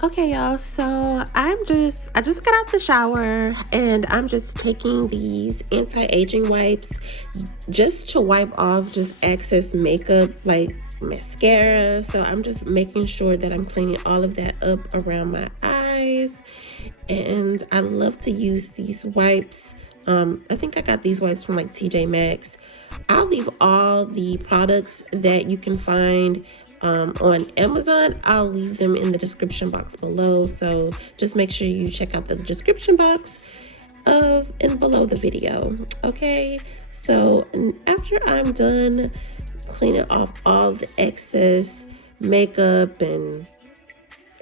Okay, y'all, so I just got out the shower and I'm just taking these anti-aging wipes just to wipe off just excess makeup like mascara. So I'm just making sure that I'm cleaning all of that up around my eyes. And I love to use these wipes. I think I got these wipes from like TJ Maxx. I'll leave all the products that you can find on Amazon. I'll leave them in the description box below. So just make sure you check out the description box and below the video. Okay, so after I'm done cleaning off all the excess makeup and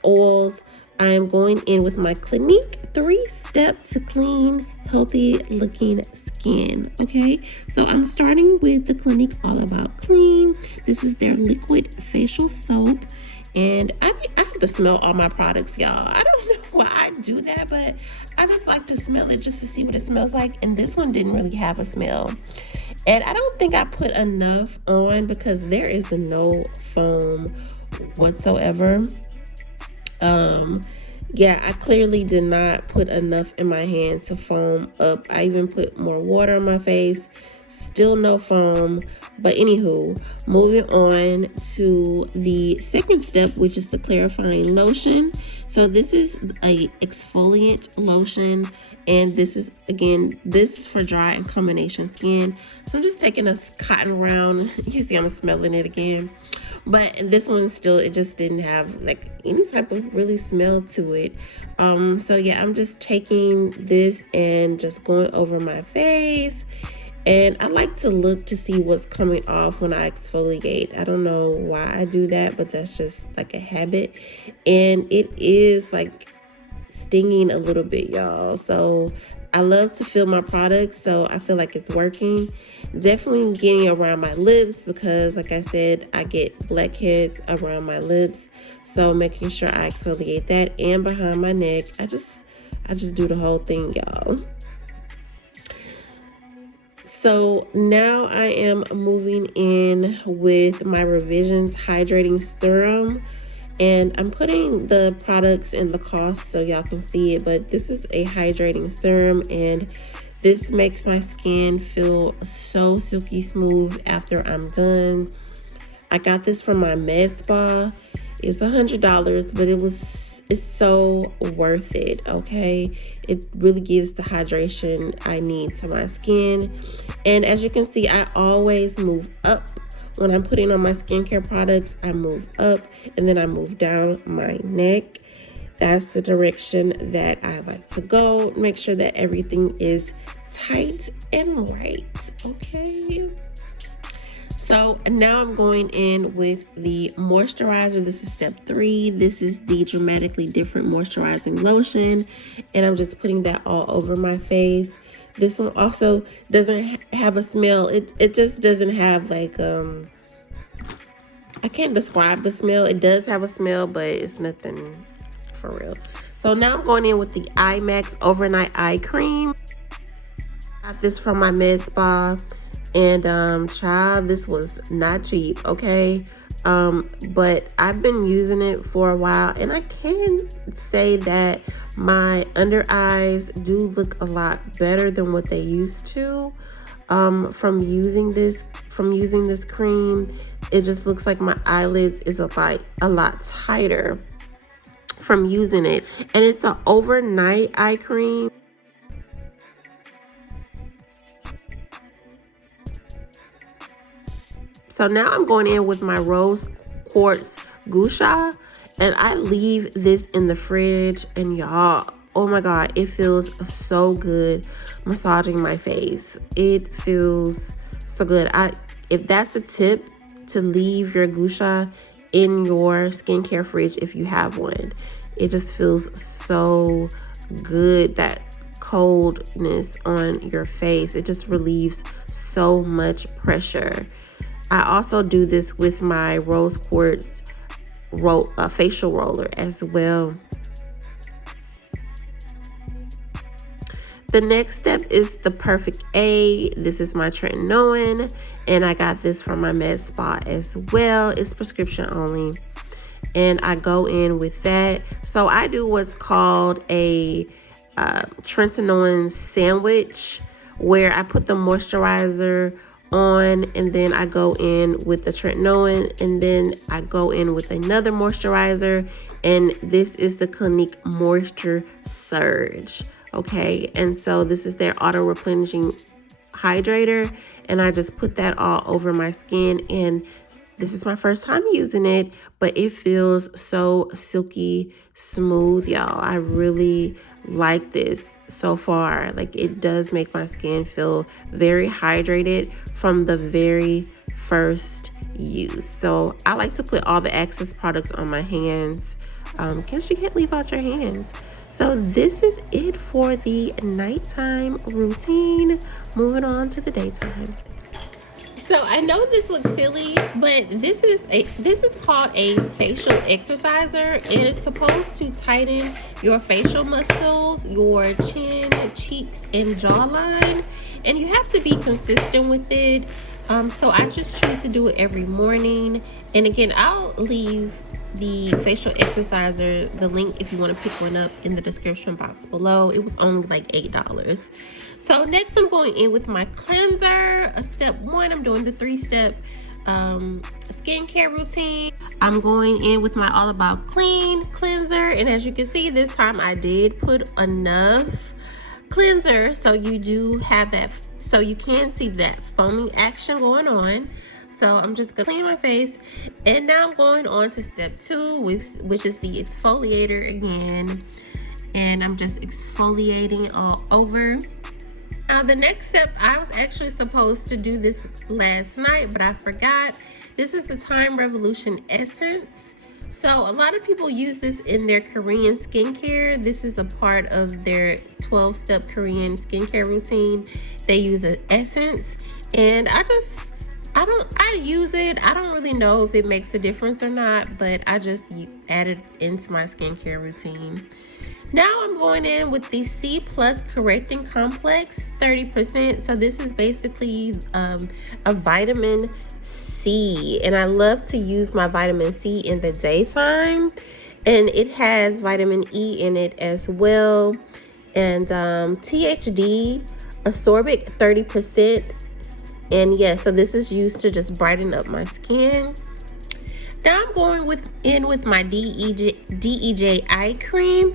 oils, I am going in with my Clinique 3-step to clean, healthy looking skin. Okay, so I'm starting with the Clinique All About Clean. This is their liquid facial soap, and I have to smell all my products, y'all. I don't know why I do that, but I just like to smell it just to see what it smells like. And this one didn't really have a smell, and I don't think I put enough on because there is no foam whatsoever. Yeah, I clearly did not put enough in my hand to foam up. I even put more water on my face, still no foam. But anywho, moving on to the second step, which is the clarifying lotion. So this is a exfoliant lotion, and this is, again, this is for dry and combination skin. So I'm just taking a cotton round. You see I'm smelling it again. But this one still, it just didn't have like any type of really smell to it. So yeah, I'm just taking this and just going over my face. And I like to look to see what's coming off when I exfoliate. I don't know why I do that, but that's just like a habit. And it is like stinging a little bit, y'all. So I love to feel my products, so I feel like it's working. Definitely getting around my lips because, like I said, I get blackheads around my lips. So making sure I exfoliate that, and behind my neck. I just do the whole thing, y'all. So now I am moving in with my Revisions Hydrating Serum. And I'm putting the products in the cost so y'all can see it, but this is a hydrating serum, and this makes my skin feel so silky smooth after I'm done. I got this from my med spa. It's $100, but it's so worth it. Okay, it really gives the hydration I need to my skin. And as you can see, I always move up. When I'm putting on my skincare products, I move up and then I move down my neck. That's the direction that I like to go. Make sure that everything is tight and right, okay? So now I'm going in with the moisturizer. This is step 3. This is the Dramatically Different Moisturizing Lotion, and I'm just putting that all over my face. This one also doesn't have a smell. It just doesn't have like, I can't describe the smell. It does have a smell, but it's nothing for real. So now I'm going in with the IMAX Overnight Eye Cream. Got this from my med spa, and child, this was not cheap, okay? But I've been using it for a while, and I can say that my under eyes do look a lot better than what they used to. From using this cream, it just looks like my eyelids is a lot tighter from using it. And it's an overnight eye cream. So now I'm going in with my rose quartz gusha, and I leave this in the fridge, and y'all, oh my god, it feels so good massaging my face. It feels so good. If that's a tip, to leave your gusha in your skincare fridge if you have one. It just feels so good, that coldness on your face. It just relieves so much pressure. I also do this with my rose quartz facial roller as well. The next step is the Perfect A. This is my Retinol, and I got this from my med spa as well. It's prescription only, and I go in with that. So I do what's called a Retinol sandwich, where I put the moisturizer on, and then I go in with the Retinol, and then I go in with another moisturizer, and this is the Clinique Moisture Surge. Okay, and so this is their auto replenishing hydrator, and I just put that all over my skin, and this is my first time using it, but it feels so silky smooth, y'all. I really like this so far. Like, it does make my skin feel very hydrated from the very first use. So I like to put all the Access products on my hands, because you can't leave out your hands. So this is it for the nighttime routine. Moving on to the daytime. So I know this looks silly, but this is called a facial exerciser, and it's supposed to tighten your facial muscles, your chin, cheeks, and jawline. And you have to be consistent with it. So I just choose to do it every morning. And again, I'll leave the facial exerciser, the link if you want to pick one up, in the description box below. It was only like $8. So next I'm going in with my cleanser. Step 1, I'm doing the 3-step skincare routine. I'm going in with my All About Clean cleanser, and as you can see, this time I did put enough cleanser, so you do have that, so you can see that foaming action going on. So I'm just gonna clean my face, and now I'm going on to step 2, which is the exfoliator again, and I'm just exfoliating all over. Now the next step, I was actually supposed to do this last night, but I forgot. This is the Time Revolution Essence. So a lot of people use this in their Korean skincare. This is a part of their 12-step Korean skincare routine. They use an essence, and I use it. I don't really know if it makes a difference or not, but I just add it into my skincare routine. Now I'm going in with the C+ Correcting Complex 30%. So this is basically a vitamin C, and I love to use my vitamin C in the daytime, and it has vitamin E in it as well, and THD ascorbic 30%. And yeah, so this is used to just brighten up my skin. Now I'm going in with my DEJ eye cream.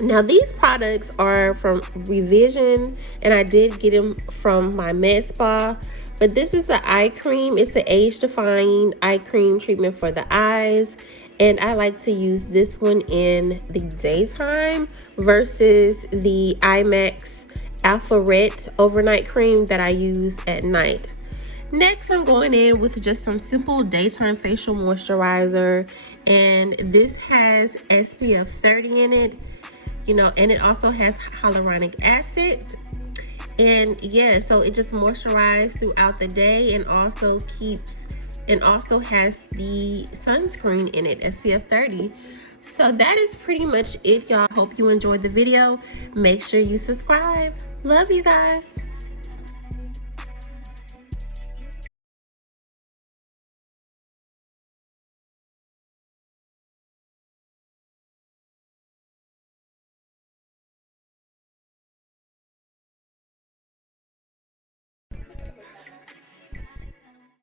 Now these products are from Revision, and I did get them from my med spa. But this is the eye cream. It's an age-defying eye cream treatment for the eyes, and I like to use this one in the daytime versus the IMAX Alpha Ret overnight cream that I use at night. Next, I'm going in with just some simple daytime facial moisturizer, and this has SPF 30 in it, you know, and it also has hyaluronic acid. And yeah, so it just moisturizes throughout the day, and also has the sunscreen in it, SPF 30. So that is pretty much it, y'all. Hope you enjoyed the video. Make sure you subscribe. Love you guys.